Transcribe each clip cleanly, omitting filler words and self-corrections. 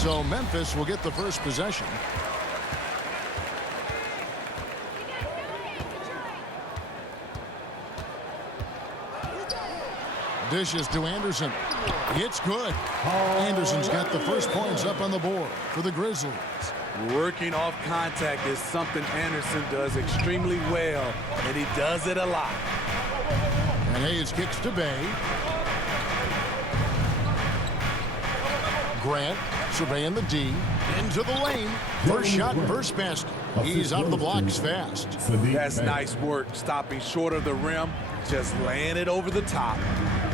So Memphis will get the first possession. Dishes to Anderson. It's good. Anderson's got the first points up on the board for the Grizzlies. Working off contact is something Anderson does extremely well, and he does it a lot. And Hayes kicks to Bay. Grant surveying the D. Into the lane. First shot, first basket. He's out of the blocks fast. That's nice work, stopping short of the rim, just laying it over the top.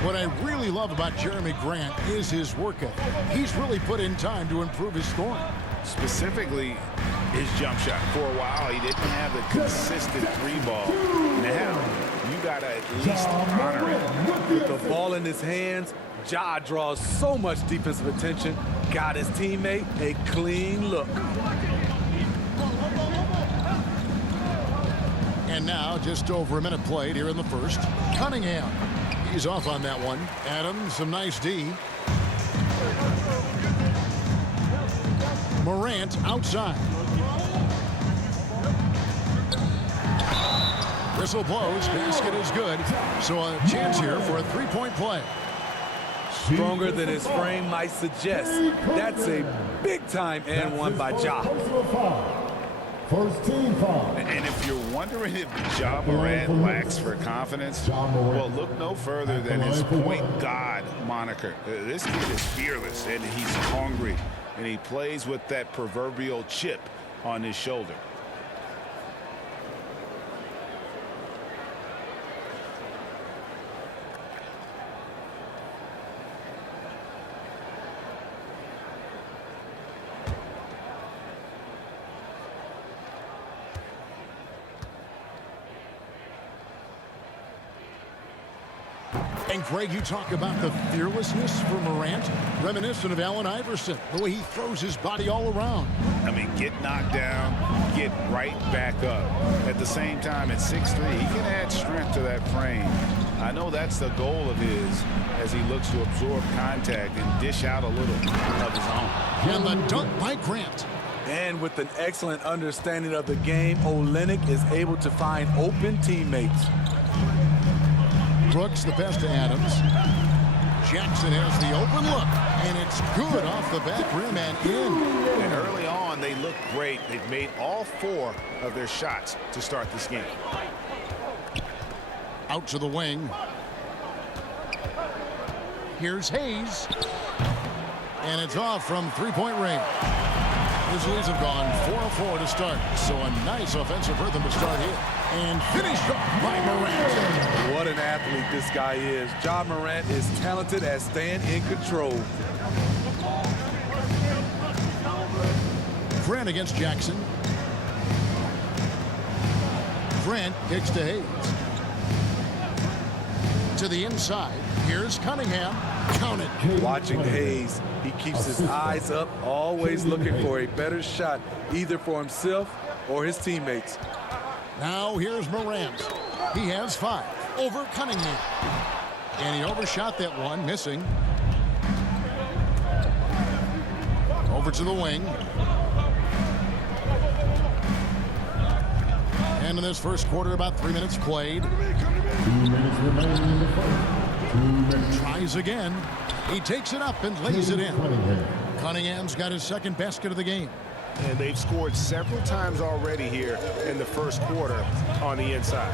What I really love about Jeremy Grant is his work ethic. He's really put in time to improve his scoring. Specifically, his jump shot. For a while, he didn't have the consistent three ball. Now, you got to at least honor it. With the ball in his hands, Ja draws so much defensive attention. Got his teammate a clean look. And now, just over a minute played here in the first. Cunningham. He's off on that one. Adams, some nice D. Morant outside. Whistle blows. Basket is good. So a chance here for a three-point play. Stronger than his frame might suggest. That's a big-time and one by Ja. First team foul. And if you're wondering if Ja Morant lacks for confidence, well, look no further than his point guard moniker. This kid is fearless, and he's hungry, and he plays with that proverbial chip on his shoulder. And Greg, you talk about the fearlessness for Morant, reminiscent of Allen Iverson, the way he throws his body all around. I mean, get knocked down, get right back up. At the same time, at 6'3", he can add strength to that frame. I know that's the goal of his as he looks to absorb contact and dish out a little of his own. And the dunk by Grant. And with an excellent understanding of the game, Olynyk is able to find open teammates. Brooks the pass to Adams. Jackson has the open look, and it's good off the back rim and in. And early on, they look great. They've made all 4 of their shots to start this game. Out to the wing. Here's Hayes. And it's off from three-point range. Grizzlies have gone 4 of 4 to start. So a nice offensive rhythm to start here. And finished off by Morant. What an athlete this guy is. Ja Morant is talented at staying in control. Grant against Jackson. Grant kicks to Hayes. To the inside. Here's Cunningham. Count it. Watching Hayes, he keeps his eyes up, always looking for a better shot, either for himself or his teammates. Now here's Morant. He has 5 over Cunningham. And he overshot that one, missing. Over to the wing. And in this first quarter, about 3 minutes played. 2 minutes remaining in the first. 2 minutes. Tries again. He takes it up and lays it in. Cunningham's got his second basket of the game. And they've scored several times already here in the first quarter on the inside.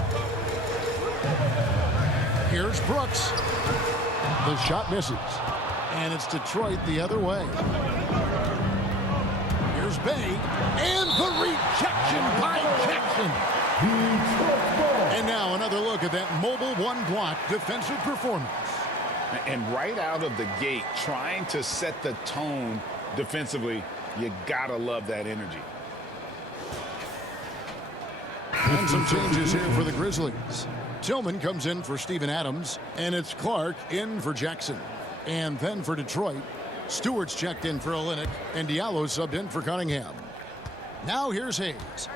Here's Brooks. The shot misses. And it's Detroit the other way. Here's Bay. And the rejection by Jackson. And now another look at that mobile one-block defensive performance. And right out of the gate, trying to set the tone defensively, you gotta love that energy. And some changes here for the Grizzlies. Tillman comes in for Steven Adams, and it's Clark in for Jackson. And then for Detroit, Stewart's checked in for Olynyk, and Diallo subbed in for Cunningham. Now here's Hayes.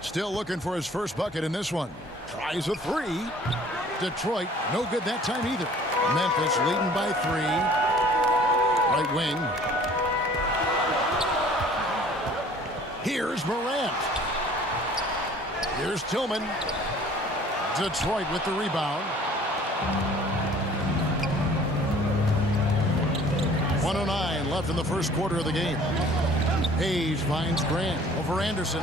Still looking for his first bucket in this one. Tries a 3. Detroit, no good that time either. Memphis leading by 3. Right wing. Here's Morant. Here's Tillman. Detroit with the rebound. 1:09 left in the first quarter of the game. Hayes finds Grant over Anderson.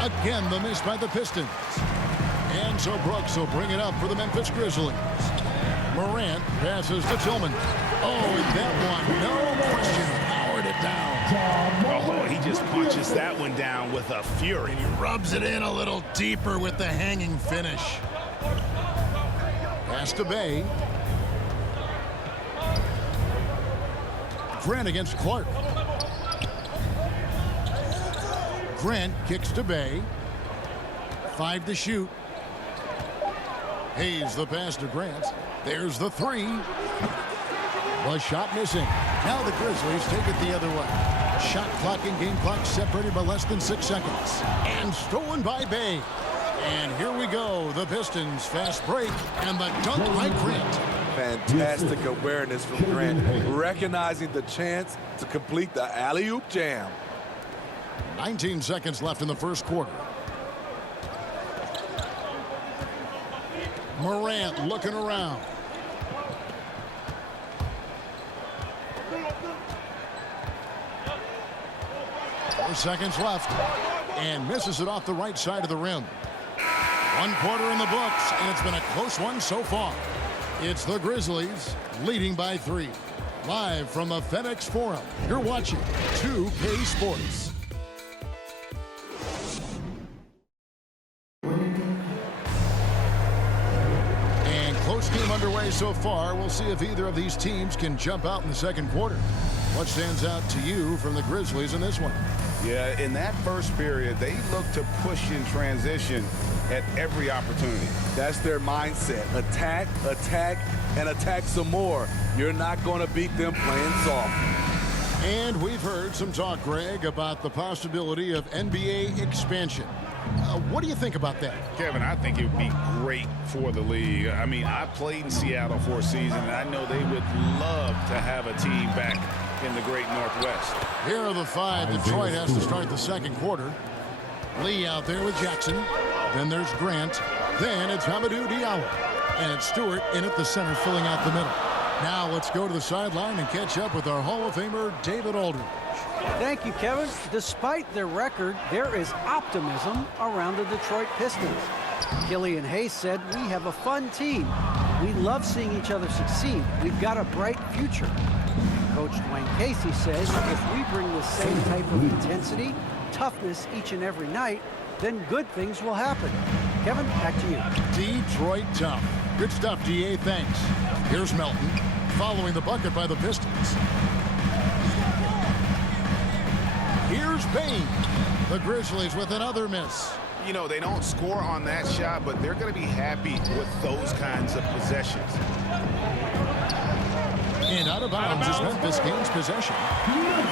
Again, the miss by the Pistons. And so Brooks will bring it up for the Memphis Grizzlies. Morant passes to Tillman. Oh, and that one, no question, powered it down. Oh, he just punches that one down with a fury. He rubs it in a little deeper with the hanging finish. Pass to Bay. Grant against Clark. Grant kicks to Bay. 5 to shoot. Hayes the pass to Grant. There's the three. The shot missing. Now the Grizzlies take it the other way. Shot clock and game clock separated by less than 6 seconds. And stolen by Bay. And here we go. The Pistons fast break and the dunk by Grant. Fantastic awareness from Grant, recognizing the chance to complete the alley-oop jam. 19 seconds left in the first quarter. Morant looking around. Four seconds left. And misses it off the right side of the rim. 1 quarter in the books, and it's been a close one so far. It's the Grizzlies leading by 3. Live from the FedEx Forum, you're watching 2K Sports. And close game underway so far. We'll see if either of these teams can jump out in the second quarter. What stands out to you from the Grizzlies in this one? Yeah, in that first period, they look to push in transition at every opportunity. That's their mindset. Attack, attack, and attack some more. You're not going to beat them playing soft. And we've heard some talk, Greg, about the possibility of NBA expansion. What do you think about that? Kevin, I think it would be great for the league. I mean, I played in Seattle for a season, and I know they would love to have a team back in the great Northwest. Here are the 5. Detroit has to start the second quarter. Lee out there with Jackson. Then there's Grant. Then it's Hamidou Diallo. And it's Stewart in at the center, filling out the middle. Now let's go to the sideline and catch up with our Hall of Famer, David Aldridge. Thank you, Kevin. Despite their record, there is optimism around the Detroit Pistons. Killian Hayes said, "We have a fun team. We love seeing each other succeed. We've got a bright future." Coach Dwayne Casey says, "If we bring the same type of intensity, toughness each and every night, then good things will happen." Kevin, back to you. Detroit tough. Good stuff, DA. Thanks. Here's Melton following the bucket by the Pistons. Here's Bain. The Grizzlies with another miss. You know, they don't score on that shot, but they're going to be happy with those kinds of possessions. And out of bounds is Memphis gains possession.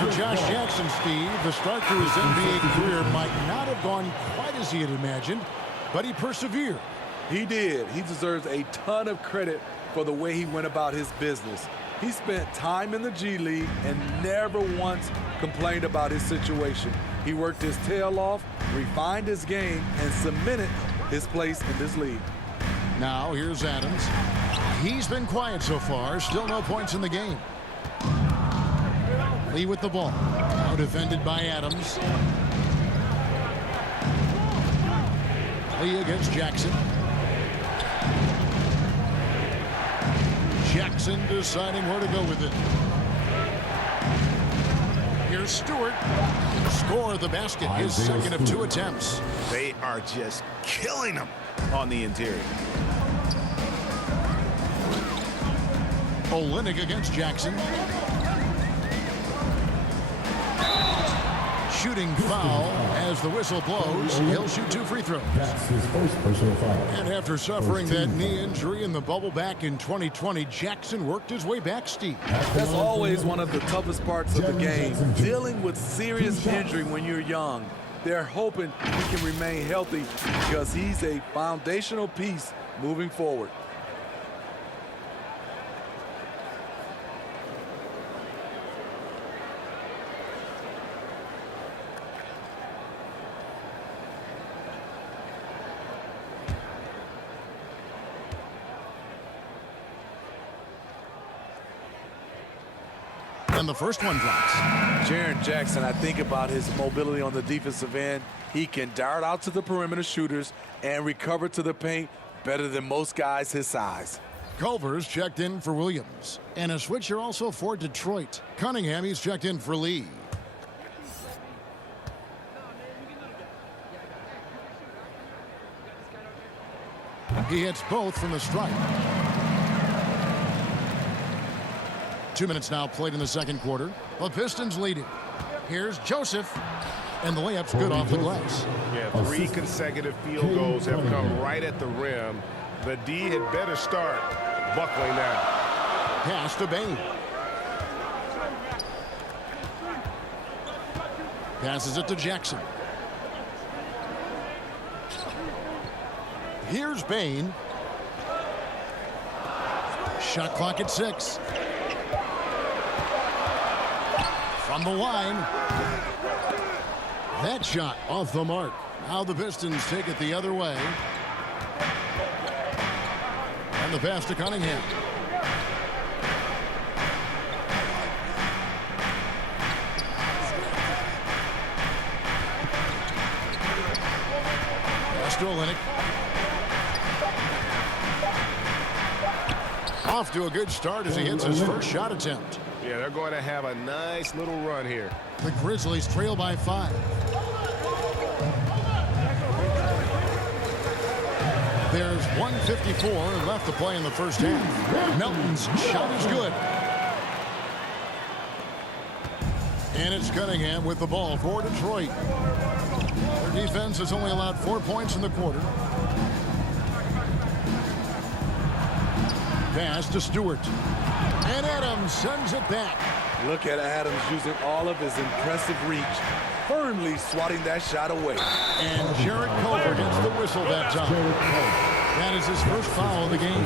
For Josh Jackson, Steve, the start to his NBA career might not have gone quite as he had imagined, but he persevered. He did. He deserves a ton of credit for the way he went about his business. He spent time in the G League and never once complained about his situation. He worked his tail off, refined his game, and cemented his place in this league. Now here's Adams. He's been quiet so far. Still no points in the game. Lee with the ball. Now defended by Adams. Lee against Jackson. Jackson deciding where to go with it. Here's Stewart. Score the basket. His second of 2 attempts. They are just killing them on the interior. Olynyk against Jackson. Shooting foul as the whistle blows. He'll shoot 2 free throws. That's his first personal foul. And after suffering that knee injury in the bubble back in 2020, Jackson worked his way back, Steve. That's always one of the toughest parts of the game, dealing with serious injury when you're young. They're hoping he can remain healthy because he's a foundational piece moving forward. And the first one drops. Jaron Jackson, I think about his mobility on the defensive end. He can dart out to the perimeter shooters and recover to the paint better than most guys his size. Culver's checked in for Williams. And a switcher also for Detroit. Cunningham, he's checked in for Lee. He hits both from the stripe. 2 minutes now played in the second quarter. The Pistons leading. Here's Joseph. And the layup's good off the glass. Yeah, 3 consecutive field goals have come right at the rim. The D had better start buckling now. Pass to Bain. Passes it to Jackson. Here's Bain. Shot clock at 6. From the line. That shot off the mark. Now the Pistons take it the other way. And the pass to Cunningham. Pass to Olynyk. Off to a good start as he hits his first shot attempt. Yeah, they're going to have a nice little run here. The Grizzlies trail by 5. There's 1:54 left to play in the first half. Melton's shot is good. And it's Cunningham with the ball for Detroit. Their defense has only allowed 4 points in the quarter. Pass to Stewart. And Adams sends it back. Look at Adams using all of his impressive reach, firmly swatting that shot away. And Jaron Culver gets the whistle that time. That is his first foul of the game.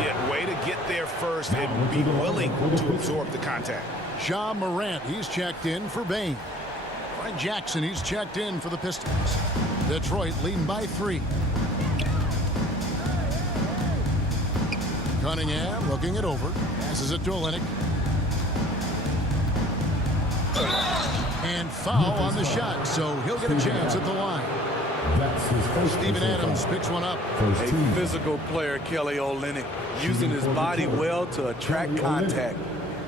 Yeah, way to get there first and be willing to absorb the contact. Ja Morant, he's checked in for Bain. Jackson, he's checked in for the Pistons. Detroit leading by 3. Cunningham looking it over. Passes it to Olynyk. And foul on the shot, so he'll get a chance at the line. Steven Adams picks one up. A physical player, Kelly Olynyk, using his body well to attract contact.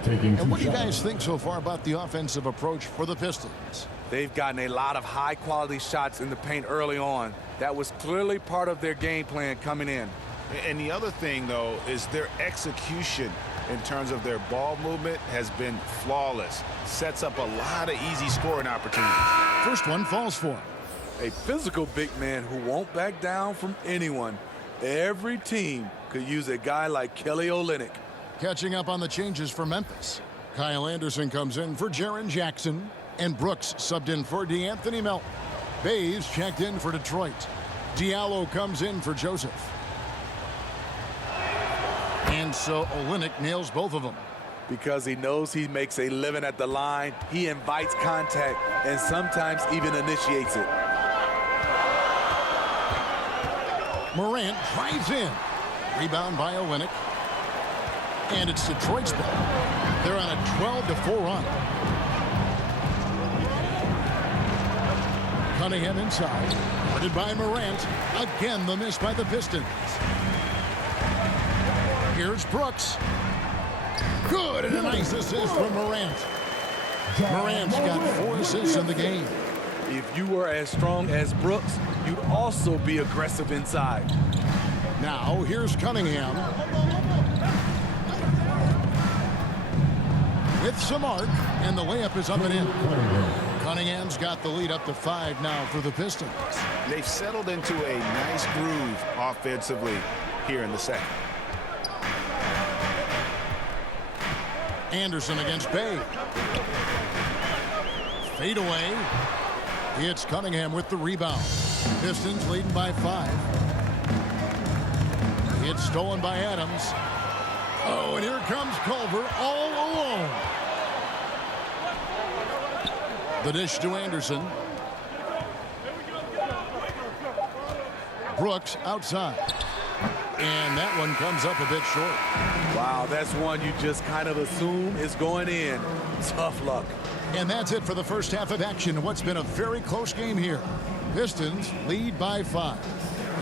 And what do you guys think so far about the offensive approach for the Pistons? They've gotten a lot of high-quality shots in the paint early on. That was clearly part of their game plan coming in. And the other thing, though, is their execution in terms of their ball movement has been flawless. Sets up a lot of easy scoring opportunities. First one falls for him. A physical big man who won't back down from anyone. Every team could use a guy like Kelly Olynyk. Catching up on the changes for Memphis. Kyle Anderson comes in for Jaron Jackson. And Brooks subbed in for DeAnthony Melton. Bays checked in for Detroit. Diallo comes in for Joseph. And so Olynyk nails both of them. Because he knows he makes a living at the line, he invites contact and sometimes even initiates it. Morant drives in. Rebound by Olynyk. And it's Detroit's ball. They're on a 12-4 run. Cunningham inside. Guarded by Morant. Again, the miss by the Pistons. Here's Brooks. Good, and a nice assist from Morant. Morant's got 4 assists in the game. If you were as strong as Brooks, you'd also be aggressive inside. Now, here's Cunningham. With some arc, and the layup is up and in. Cunningham's got the lead up to 5 now for the Pistons. They've settled into a nice groove offensively here in the second. Anderson against Bay. Fade away. It's Cunningham with the rebound. Pistons leading by 5. It's stolen by Adams. Oh, and here comes Culver all alone. The dish to Anderson. Brooks outside. And that one comes up a bit short. Wow, that's one you just kind of assume is going in. Tough luck. And that's it for the first half of action in what's been a very close game here. Pistons lead by 5.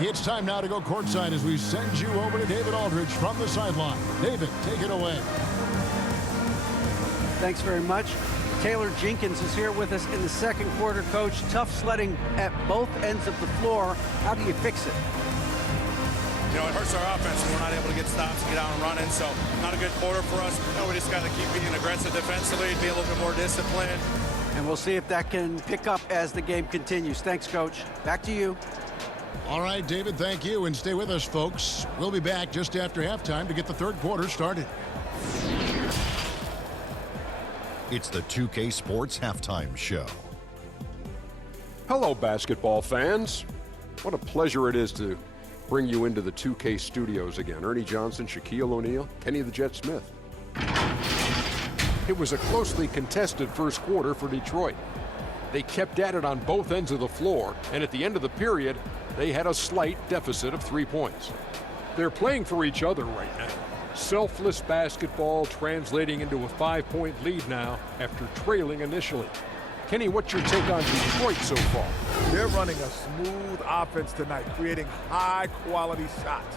It's time now to go courtside as we send you over to David Aldridge from the sideline. David, take it away. Thanks very much. Taylor Jenkins is here with us in the second quarter, Coach. Tough sledding at both ends of the floor. How do you fix it? You know, it hurts our offense when we're not able to get stops and get out and running. So not a good quarter for us. You know, we just got to keep being aggressive defensively, be a little bit more disciplined. And we'll see if that can pick up as the game continues. Thanks, Coach. Back to you. All right, David, thank you. And stay with us, folks. We'll be back just after halftime to get the third quarter started. It's the 2K Sports Halftime Show. Hello, basketball fans. What a pleasure it is to bring you into the 2K studios again. Ernie Johnson, Shaquille O'Neal, Kenny the Jet Smith. It was a closely contested first quarter for Detroit. They kept at it on both ends of the floor, and at the end of the period, they had a slight deficit of 3 points. They're playing for each other right now. Selfless basketball translating into a 5-point lead now after trailing initially. Kenny, what's your take on Detroit so far? They're running a smooth offense tonight, creating high-quality shots.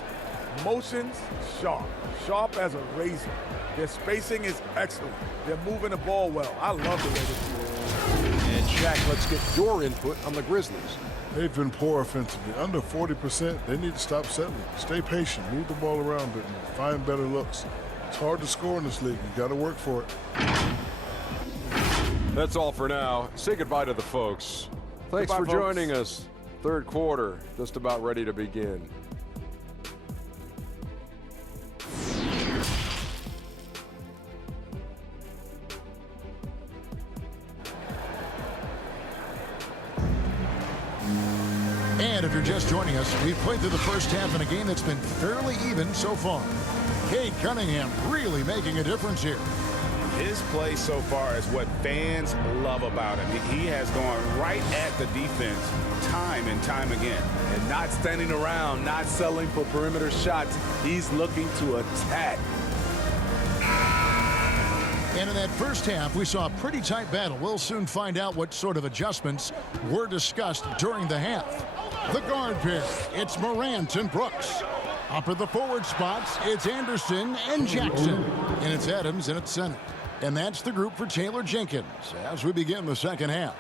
Motions, sharp as a razor. Their spacing is excellent. They're moving the ball well. I love the way they do it. And Shaq, let's get your input on the Grizzlies. They've been poor offensively. Under 40%, they need to stop settling. Stay patient, move the ball around a bit more, find better looks. It's hard to score in this league. You got to work for it. That's all for now. Say goodbye to the folks. Thanks for joining us. Third quarter, just about ready to begin. And if you're just joining us, we've played through the first half in a game that's been fairly even so far. Cade Cunningham really making a difference here. His play so far is what fans love about him. He has gone right at the defense time and time again. And not standing around, not settling for perimeter shots. He's looking to attack. And in that first half, we saw a pretty tight battle. We'll soon find out what sort of adjustments were discussed during the half. The guard pair, it's Morant and Brooks. Up at the forward spots, it's Anderson and Jackson. And it's Adams and it's center. And that's the group for Taylor Jenkins as we begin the second half.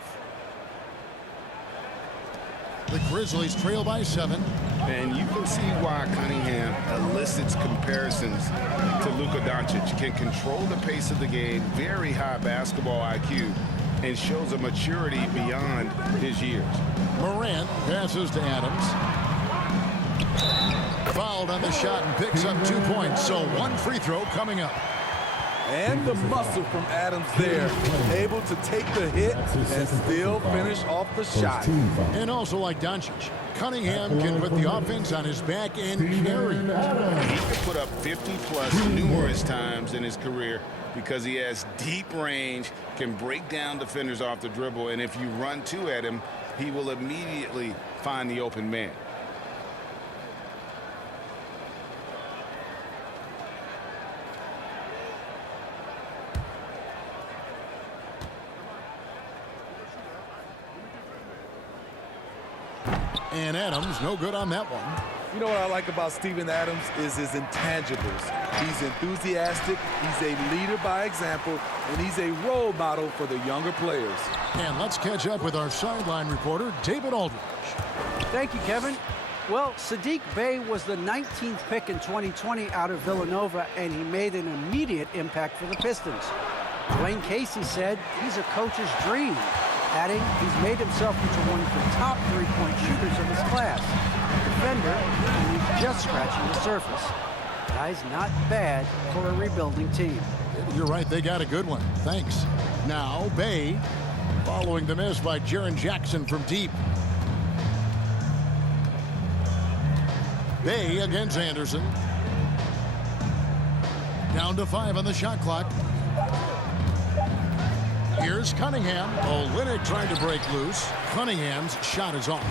The Grizzlies trail by 7. And you can see why Cunningham elicits comparisons to Luka Doncic. Can control the pace of the game, very high basketball IQ, and shows a maturity beyond his years. Morant passes to Adams. Fouled on the shot and picks up 2 points, so one free throw coming up. And the muscle from Adams there, able to take the hit and still finish off the shot. And also like Doncic, Cunningham can put the offense on his back and carry. He can put up 50-plus numerous times in his career because he has deep range, can break down defenders off the dribble, and if you run two at him, he will immediately find the open man. And Adams, no good on that one. You know what I like about Steven Adams is his intangibles. He's enthusiastic, he's a leader by example, and he's a role model for the younger players. And let's catch up with our sideline reporter, David Aldridge. Thank you, Kevin. Well, Saddiq Bey was the 19th pick in 2020 out of Villanova, and he made an immediate impact for the Pistons. Dwayne Casey said he's a coach's dream, adding he's made himself into one of the top three-point shooters of his class. Defender, and he's just scratching the surface. Guy's not bad for a rebuilding team. You're right, they got a good one. Thanks. Now, Bey, following the miss by Jaron Jackson from deep. Bey against Anderson. Down to 5 on the shot clock. Here's Cunningham. Olynyk trying to break loose. Cunningham's shot is off.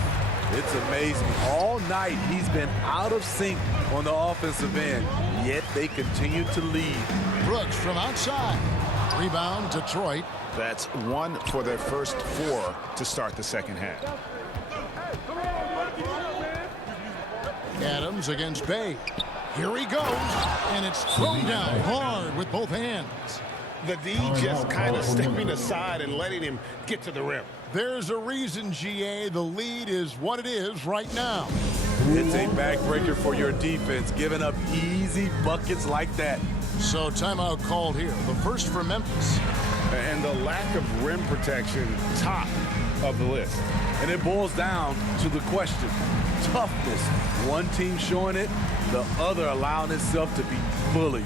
It's amazing. All night he's been out of sync on the offensive end, yet they continue to lead. Brooks from outside. Rebound, Detroit. That's 1 for their first 4 to start the second half. Adams against Bay. Here he goes, and it's thrown down hard with both hands. The D just kind of stepping aside and letting him get to the rim. There's a reason, GA, the lead is what it is right now. It's a backbreaker for your defense, giving up easy buckets like that. So timeout called here. The first for Memphis. And the lack of rim protection, top of the list. And it boils down to the question, toughness. One team showing it, the other allowing itself to be bullied.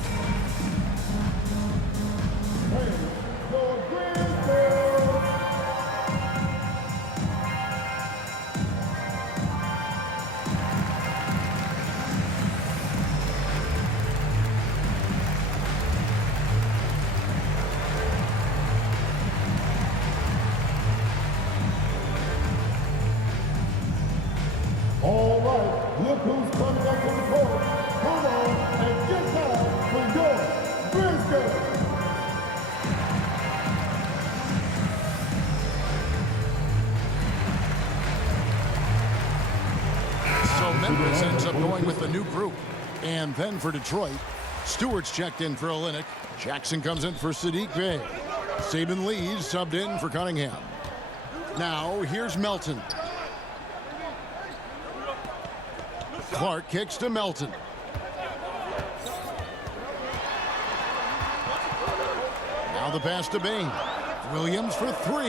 All right, look who's coming up to the court. Come on and get down for your Grizzlies. So Memphis ends up going with the new group. And then for Detroit, Stewart's checked in for Olynyk. Jackson comes in for Sadiq Bey. Saban Lee's subbed in for Cunningham. Now here's Melton. Clark kicks to Melton. Now the pass to Bain. Williams for 3,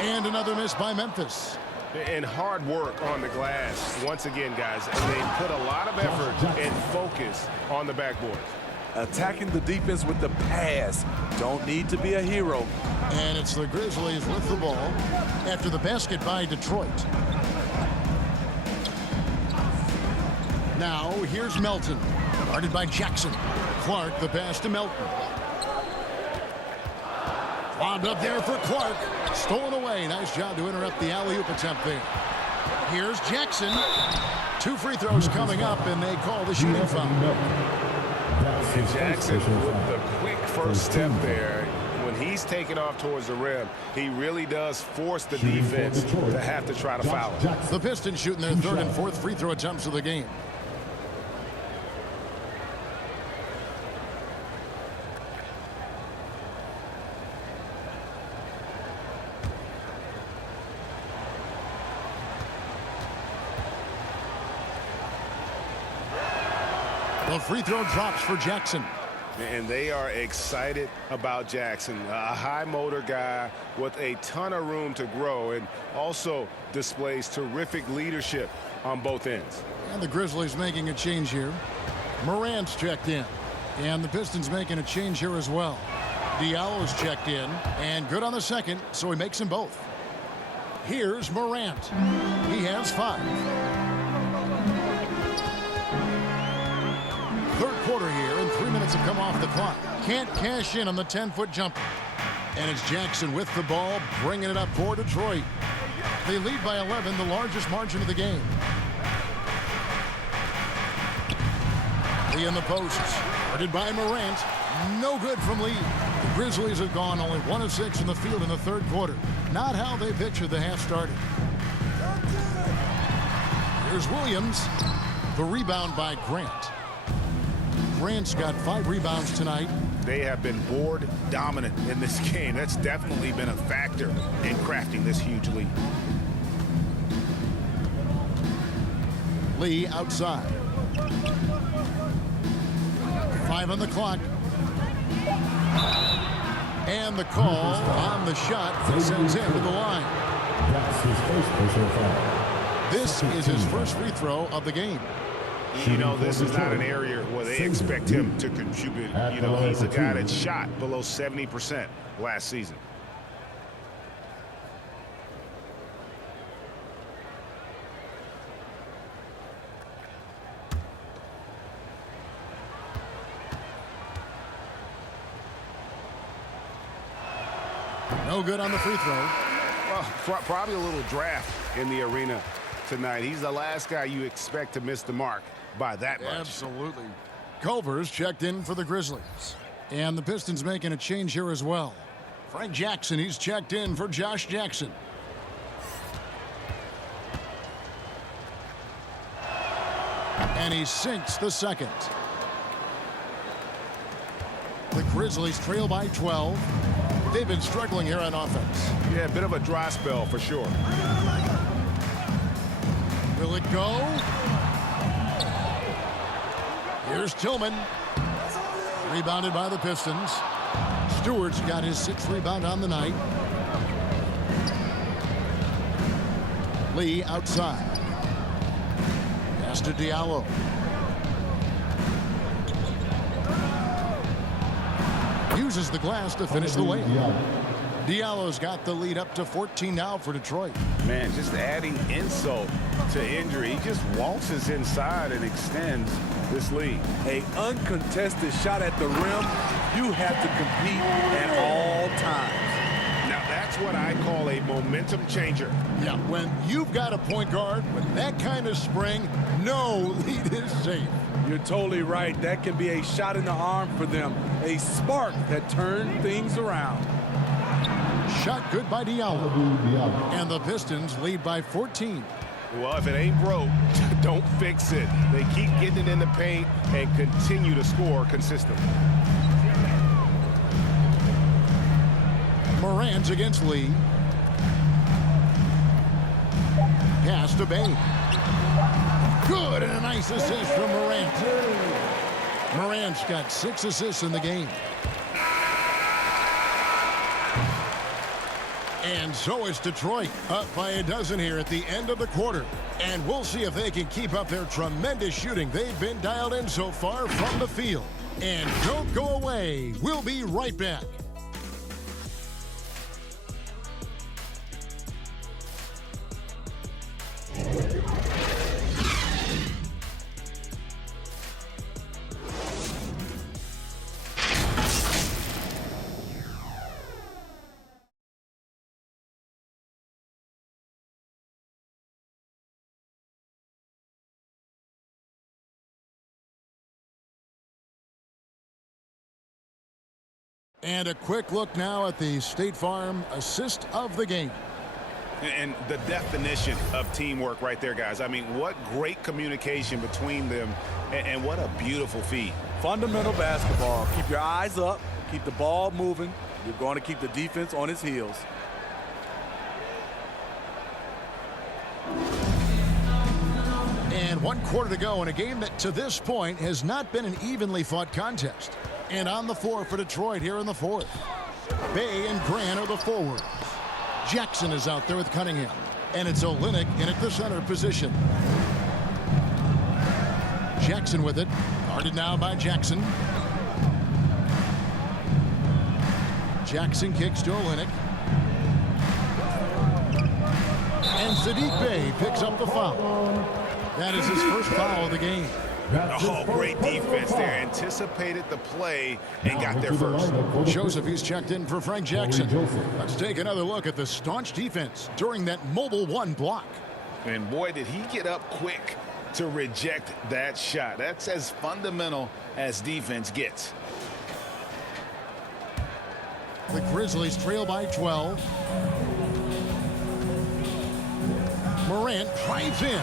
and another miss by Memphis. And hard work on the glass once again, guys. And they put a lot of effort and focus on the backboard. Attacking the defense with the pass. Don't need to be a hero. And it's the Grizzlies with the ball after the basket by Detroit. Now here's Melton, guarded by Jackson. Clark, the pass to Melton. Lobbed up there for Clark. Stolen away. Nice job to interrupt the alley-oop attempt there. Here's Jackson. 2 free throws coming up, and they call the shooting foul. And Jackson with the quick first step there. When he's taking off towards the rim, he really does force the defense to have to try to foul him. The Pistons shooting their 3rd and 4th free throw attempts of the game. The free throw drops for Jackson. And they are excited about Jackson, a high motor guy with a ton of room to grow and also displays terrific leadership on both ends. And the Grizzlies making a change here. Morant's checked in. And the Pistons making a change here as well. Diallo's checked in. And good on the second, so he makes them both. Here's Morant. He has 5. Third quarter here, and 3 minutes have come off the clock. Can't cash in on the 10-foot jumper. And it's Jackson with the ball, bringing it up for Detroit. They lead by 11, the largest margin of the game. Lee in the post, guarded by Morant. No good from Lee. The Grizzlies have gone only 1 of 6 in the field in the third quarter. Not how they pictured the half started. Here's Williams. The rebound by Grant. Grant's got 5 rebounds tonight. They have been board dominant in this game. That's definitely been a factor in crafting this huge lead. Lee outside. 5 on the clock. And the call on the shot sends him to the line. That's his first personal foul. This is his first free throw of the game. You know, this is not an area where they expect him to contribute. You know, he's a guy that shot below 70% last season. No good on the free throw. Well, probably a little draft in the arena tonight. He's the last guy you expect to miss the mark by that much. Absolutely. Culver's checked in for the Grizzlies. And the Pistons making a change here as well. Frank Jackson, he's checked in for Josh Jackson. And he sinks the second. The Grizzlies trail by 12. They've been struggling here on offense. Yeah, a bit of a dry spell for sure. Will it go? Here's Tillman. Rebounded by the Pistons. Stewart's got his 6th rebound on the night. Lee outside. Pass to Diallo. Uses the glass to finish the layup. Diallo's got the lead up to 14 now for Detroit. Man, just adding insult to injury. He just waltzes inside and extends this lead. An uncontested shot at the rim, you have to compete at all times. Now, that's what I call a momentum changer. Yeah, when you've got a point guard with that kind of spring, no lead is safe. You're totally right. That can be a shot in the arm for them. A spark that turned things around. Shot good by Diallo. And the Pistons lead by 14. Well, if it ain't broke, don't fix it. They keep getting it in the paint and continue to score consistently. Morant's against Lee. Pass to Bay. Good, and a nice assist from Morant. Morant's got 6 assists in the game. And so is Detroit, up by a dozen here at the end of the quarter. And we'll see if they can keep up their tremendous shooting they've been dialed in so far from the field. And don't go away. We'll be right back. And a quick look now at the State Farm assist of the game. And the definition of teamwork right there, guys. I mean, what great communication between them, and what a beautiful feed. Fundamental basketball. Keep your eyes up. Keep the ball moving. You're going to keep the defense on its heels. And 1 quarter to go in a game that to this point has not been an evenly fought contest. And on the floor for Detroit here in the 4th. Bay and Grant are the forwards. Jackson is out there with Cunningham. And it's Olynyk in at the center position. Jackson with it. Guarded now by Jackson. Jackson kicks to Olynyk. And Saddiq Bey picks up the foul. That is his first foul of the game. Oh, great defense there. Anticipated the play and got there first. Joseph, he's checked in for Frank Jackson. Let's take another look at the staunch defense during that mobile 1 block. And boy, did he get up quick to reject that shot. That's as fundamental as defense gets. The Grizzlies trail by 12. Morant drives in.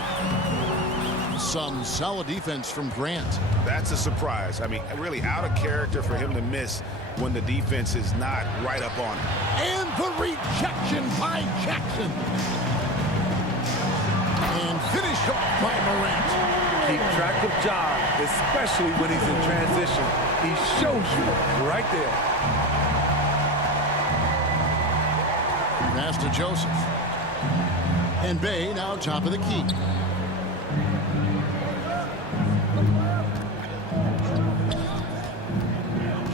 Some solid defense from Grant. That's a surprise. I mean, really out of character for him to miss when the defense is not right up on him. And the rejection by Jackson. And finished off by Morant. Keep track of Ja, especially when he's in transition. He shows you right there. Pass to Joseph. And Bay now top of the key.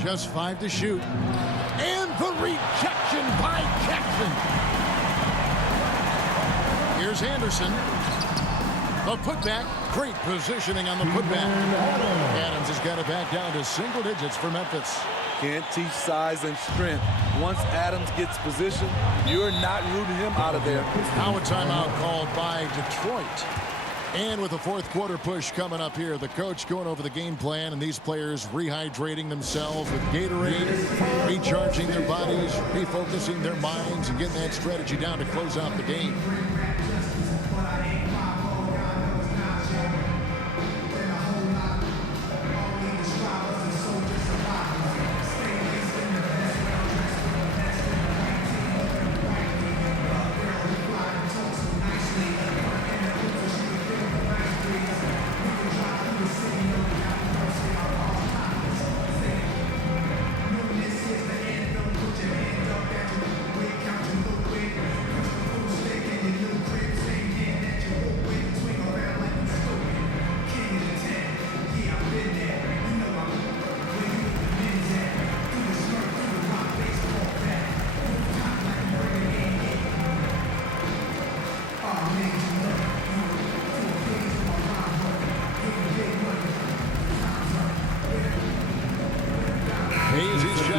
Just 5 to shoot. And the rejection by Jackson. Here's Anderson. The putback. Great positioning on the putback. Adams has got it back down to single digits for Memphis. Can't teach size and strength. Once Adams gets position, you're not rooting him out of there. Now a timeout called by Detroit. And with the fourth quarter push coming up here, the coach going over the game plan and these players rehydrating themselves with Gatorade, recharging their bodies, refocusing their minds, and getting that strategy down to close out the game.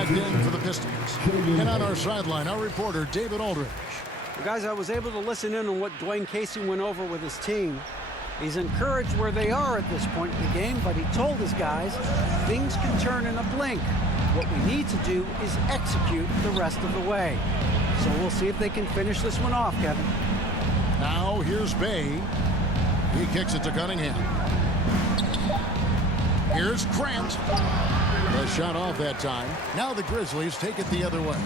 In for the Pistons. And on our sideline, our reporter, David Aldridge. Well, guys, I was able to listen in on what Dwayne Casey went over with his team. He's encouraged where they are at this point in the game, but he told his guys things can turn in a blink. What we need to do is execute the rest of the way. So we'll see if they can finish this one off, Kevin. Now here's Bay. He kicks it to Cunningham. Here's Grant. The shot off that time. Now the Grizzlies take it the other way.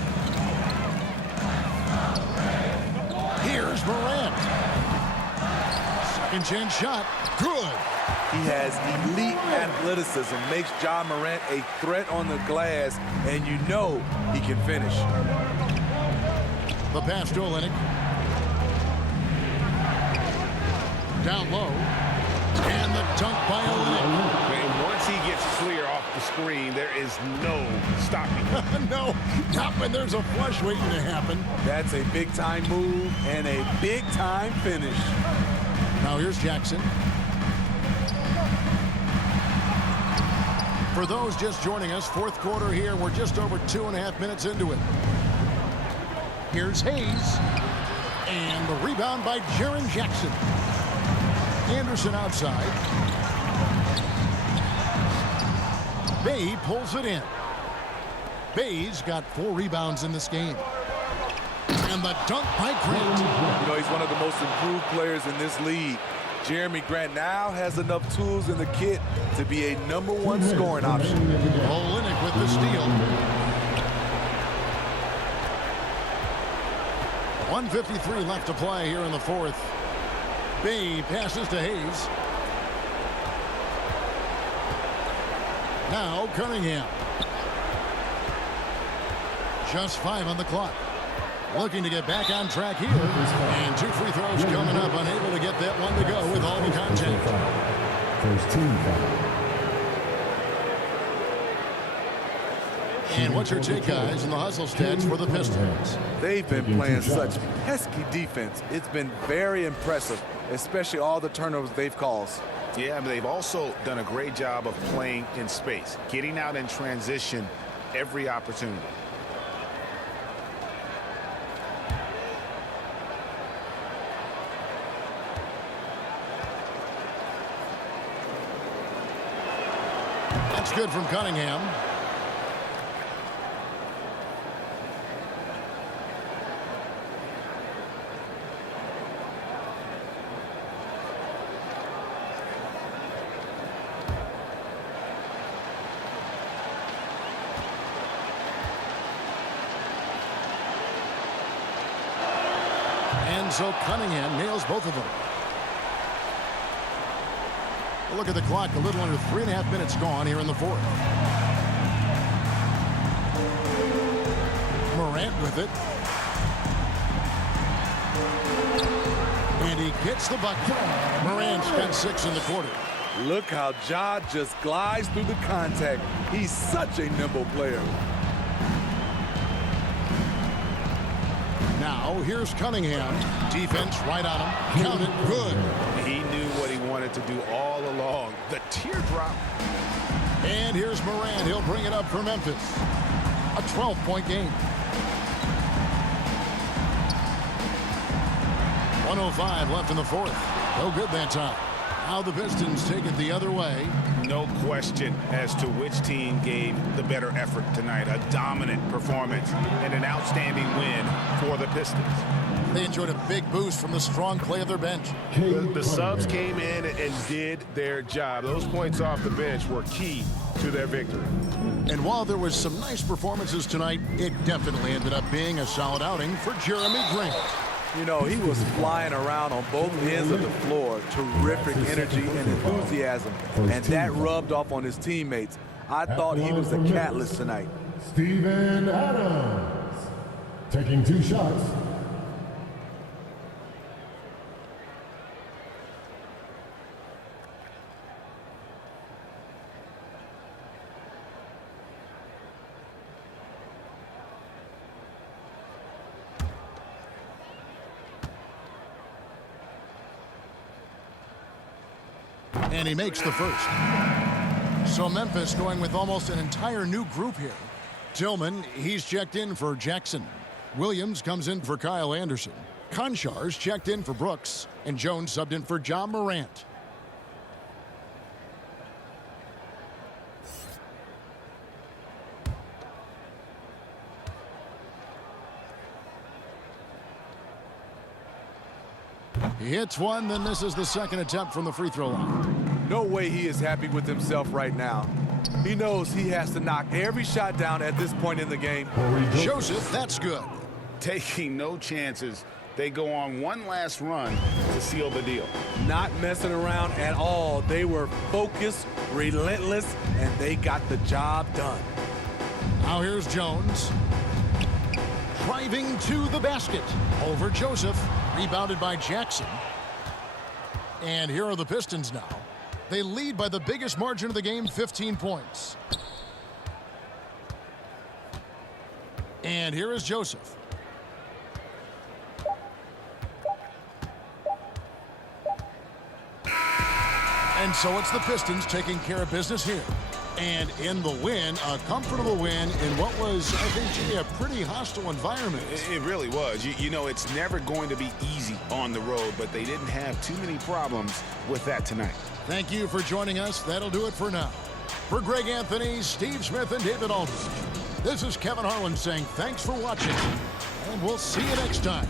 Here's Morant. Second chance shot. Good. He has elite athleticism, makes Ja Morant a threat on the glass, and you know he can finish. The pass to Olynyk. Down low. And the dunk by Olynyk. And once he gets clear off the screen, there is no stopping. No, not when there's a flush waiting to happen. That's a big-time move and a big-time finish. Now here's Jackson. For those just joining us, fourth quarter here. We're just over 2.5 minutes into it. Here's Hayes. And the rebound by Jaron Jackson. Anderson outside. Bay pulls it in. Bay's got 4 rebounds in this game. And the dunk by Grant. You know, he's one of the most improved players in this league. Jeremy Grant now has enough tools in the kit to be a #1 scoring option. Olynyk with the steal. 1:53 left to play here in the fourth. Bay passes to Hayes. Now Cunningham. Just 5 on the clock. Looking to get back on track here. And 2 free throws coming up. Unable to get that one to go with all the contact. First team foul. And what's your take, guys, in the hustle stats for the Pistons? They've been playing such pesky defense. It's been very impressive, especially all the turnovers they've caused. Yeah, but they've also done a great job of playing in space, getting out in transition every opportunity. That's good from Cunningham. And so Cunningham nails both of them. Look at the clock, a little under 3.5 minutes gone here in the fourth. Morant with it. And he gets the bucket. Morant's got 6 in the quarter. Look how Ja just glides through the contact. He's such a nimble player. Now here's Cunningham. Defense right on him. Count it. Good. He knew what he wanted to do all along. The teardrop. And here's Morant. He'll bring it up for Memphis. A 12-point game. 1:05 left in the fourth. No good that time. Now the Pistons take it the other way. No question as to which team gave the better effort tonight. A dominant performance and an outstanding win for the Pistons. They enjoyed a big boost from the strong play of their bench. The subs came in and did their job. Those points off the bench were key to their victory. And while there was some nice performances tonight, it definitely ended up being a solid outing for Jeremy Grant. You know, he was flying around on both ends of the floor. Terrific energy and enthusiasm. And that rubbed off on his teammates. I thought he was the catalyst tonight. Steven Adams taking 2 shots. And he makes the first. So Memphis going with almost an entire new group here. Tillman, he's checked in for Jackson. Williams comes in for Kyle Anderson. Konchar's checked in for Brooks. And Jones subbed in for John Morant. He hits one, then misses the second attempt from the free throw line. No way he is happy with himself right now. He knows he has to knock every shot down at this point in the game. Joseph, that's good. Taking no chances. They go on one last run to seal the deal. Not messing around at all. They were focused, relentless, and they got the job done. Now here's Jones. Driving to the basket. Over Joseph. Rebounded by Jackson. And here are the Pistons now. They lead by the biggest margin of the game, 15 points. And here is Joseph. And so it's the Pistons taking care of business here. And in the win, a comfortable win in what was, I think, Jay, a pretty hostile environment. It really was. You know, it's never going to be easy on the road, but they didn't have too many problems with that tonight. Thank you for joining us. That'll do it for now. For Greg Anthony, Steve Smith, and David Aldridge, this is Kevin Harlan saying thanks for watching, and we'll see you next time.